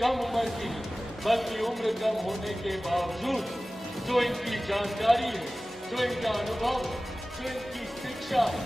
कम उम्र की है, बल्कि उम्र कम होने के बावजूद जो इनकी जानकारी है, जो इनका अनुभव, जो इनकी शिक्षा है,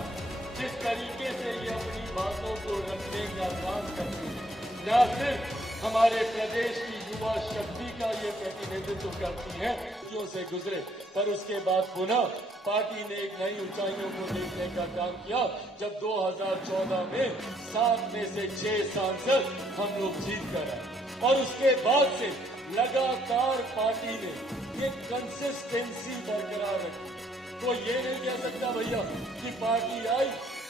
जिस तरीके से ये अपनी बातों को रखने का काम करती है, न सिर्फ हमारे प्रदेश की युवा शक्ति का ये प्रतिनिधित्व करती है, जो से गुजरे, पर उसके बाद पुनः पार्टी ने एक नई ऊंचाइयों को देखने का काम किया, जब 2014 में 7 में से 6 सांसद हम लोग जीत कर आए और उसके बाद से लगातार पार्टी ने ये कंसिस्टेंसी बरकरार रखी। तो ये नहीं कह सकता भैया कि पार्टी आई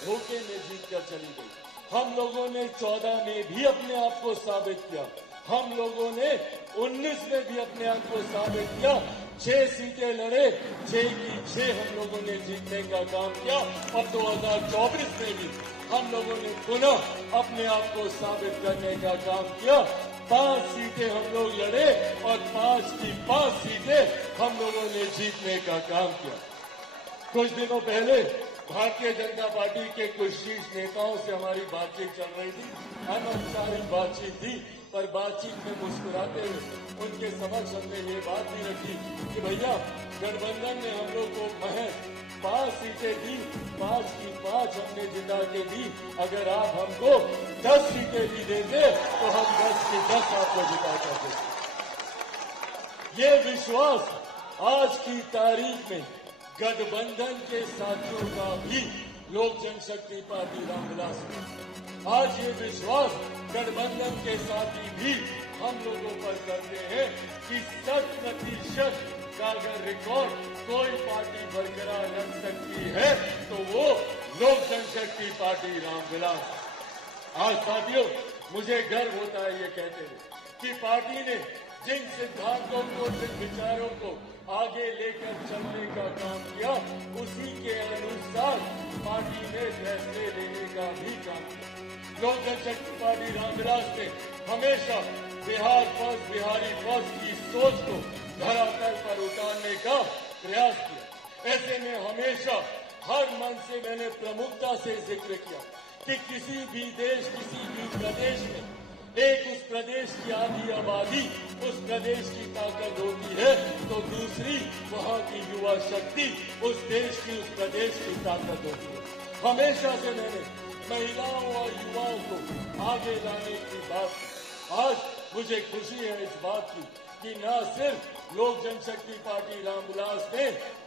धोखे में जीत कर चली गई। हम लोगों ने 14 में भी अपने आप को साबित किया, हम लोगों ने 19 में भी अपने आप को साबित किया, 6 सीटें लड़े, 6 की 6 हम लोगों ने जीतने का काम किया और 2024 में भी हम लोगों ने पुनः अपने आप को साबित करने का काम किया। 5 सीटें हम लोग लड़े और 5 की 5 सीटें हम लोगों ने जीतने का काम किया। कुछ दिनों पहले भारतीय जनता पार्टी के कुछ शीर्ष नेताओं से हमारी बातचीत चल रही थी, अनौपचारिक बातचीत थी, पर बातचीत में मुस्कुराते हुए उनके समक्ष हमने ये बात भी रखी कि भैया गठबंधन ने हम लोग को महज 5 सीटें दी, 5 की 5 हमने जिता के दी, अगर आप हमको 10 सीटें भी देते तो हम 10 की 10 आपको जिता कर देते। ये विश्वास आज की तारीख में गठबंधन के साथियों का भी लोक जनशक्ति पार्टी रामविलास में आज ये विश्वास गठबंधन के साथी भी हम लोगों पर करते हैं कि 60% का अगर रिकॉर्ड कोई पार्टी बरकरार रख सकती है तो वो लोक जनशक्ति पार्टी रामविलास। आज साथियों मुझे गर्व होता है ये कहते हुए कि पार्टी ने जिन सिद्धांतों को, जिन विचारों को आगे लेकर चलने का काम किया, उसी के अनुसार पार्टी ने फैसले लेने का भी काम किया। लोक जनशक्ति पार्टी रामविलास ने हमेशा बिहार फर्स्ट, बिहारी फर्स्ट की सोच को धरातल पर उतारने का प्रयास किया। ऐसे में हमेशा हर मन से मैंने प्रमुखता से जिक्र किया कि किसी भी देश, किसी भी प्रदेश में एक उस प्रदेश की आधी आबादी, उस प्रदेश की ताकत होती है तो दूसरी वहाँ की युवा शक्ति उस देश की, उस प्रदेश की ताकत होती है। हमेशा से मैंने महिलाओं और युवाओं को आगे लाने की बात की। आज मुझे खुशी है इस बात की कि न सिर्फ लोक जनशक्ति पार्टी रामविलास ने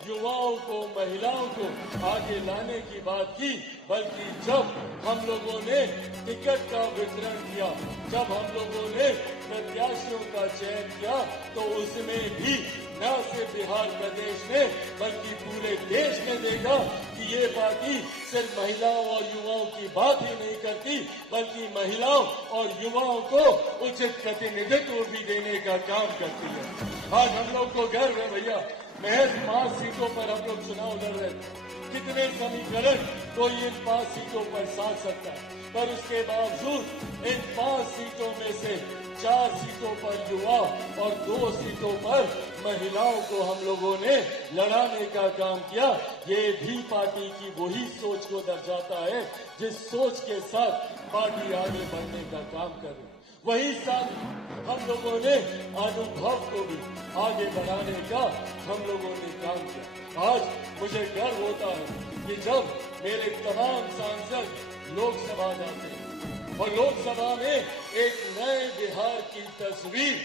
युवाओं को, महिलाओं को आगे लाने की बात की, बल्कि जब हम लोगों ने टिकट का वितरण किया, जब हम लोगों ने प्रत्याशियों का चयन किया, तो उसमें भी न सिर्फ बिहार प्रदेश ने बल्कि पूरे देश ने देखा कि ये पार्टी सिर्फ महिलाओं और युवाओं की बात ही नहीं करती, बल्कि महिलाओं और युवाओं को उचित प्रतिनिधित्व भी देने का काम करती है। आज हम लोग को गर्व है भैया, महज 5 सीटों पर हम लोग चुनाव लड़ रहे थे। कितने समीकरण तो इन 5 सीटों पर साध सकता है, पर उसके बावजूद इन 5 सीटों में से 4 सीटों पर युवा और 2 सीटों पर महिलाओं को हम लोगों ने लड़ाने का काम किया। ये भी पार्टी की वही सोच को दर्शाता है जिस सोच के साथ पार्टी आगे बढ़ने का काम कर रही है। वही साथ हम लोगों ने अनुभव को भी आगे बढ़ाने का हम लोगों ने काम किया। आज मुझे गर्व होता है कि जब मेरे तमाम सांसद लोकसभा जाते हैं और लोकसभा में एक नए बिहार की तस्वीर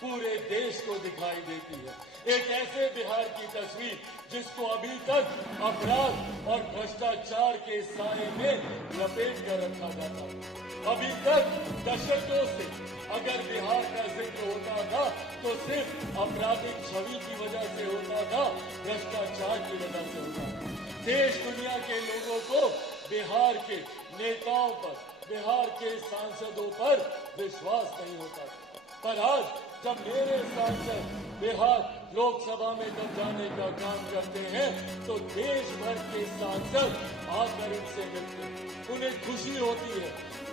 पूरे देश को दिखाई देती है, एक ऐसे बिहार की तस्वीर जिसको अभी तक अपराध और भ्रष्टाचार के साए में लपेट कर रखा जाता है। अभी तक दशकों से अगर बिहार का जिक्र होता था तो सिर्फ आपराधिक छवि की वजह से होता था, भ्रष्टाचार की वजह से होता था। देश दुनिया के लोगों को बिहार के नेताओं पर, बिहार के सांसदों पर विश्वास नहीं होता था। पर आज जब मेरे सांसद बिहार लोकसभा में जब जाने का काम करते हैं तो देश भर के सांसद आकर इनसे मिलते हैं, उन्हें खुशी होती है,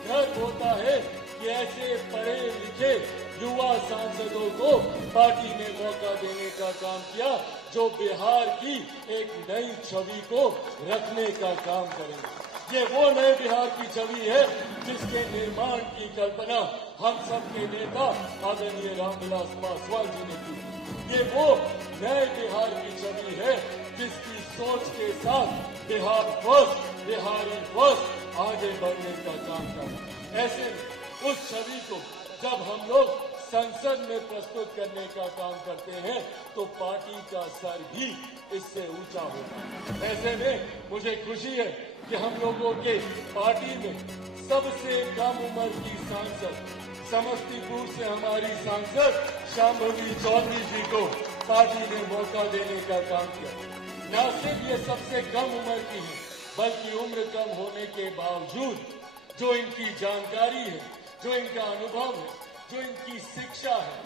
गर्व होता है कि ऐसे पढ़े लिखे युवा सांसदों को पार्टी ने मौका देने का काम किया जो बिहार की एक नई छवि को रखने का काम करेंगे। ये वो नए बिहार की छवि है जिसके निर्माण की कल्पना हम सब के नेता आदरणीय रामविलास पासवान जी ने की। ये वो नए बिहार की छवि है जिसकी सोच के साथ बिहार फर्स्ट, बिहारी फर्स्ट आगे बढ़ने का काम कर। ऐसे उस छवि को जब हम लोग संसद में प्रस्तुत करने का काम करते हैं तो पार्टी का सर भी इससे ऊंचा होता है। ऐसे में मुझे खुशी है कि हम लोगों के पार्टी में सबसे कम उम्र की सांसद, समस्तीपुर से हमारी सांसद शांभवी चौधरी जी को पार्टी ने मौका देने का काम किया। न सिर्फ ये सबसे कम उम्र की है, बल्कि उम्र कम होने के बावजूद जो इनकी जानकारी है, जो इनका अनुभव है, जो इनकी शिक्षा है,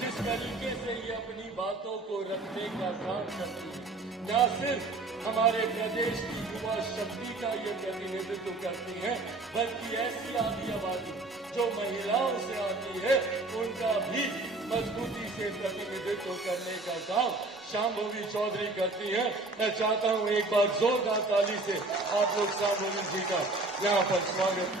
जिस तरीके से ये अपनी बातों को रखने का काम करती है, न सिर्फ हमारे प्रदेश की युवा शक्ति का ये प्रतिनिधित्व करती है, बल्कि ऐसी आदि आबादी जो महिलाओं से आती है उनका भी मजबूती से प्रतिनिधित्व करने का काम शांभवी चौधरी करती है। मैं चाहता हूं एक बार जोरदार ताली से आप लोग शांभवी जी का यहाँ पर स्वागत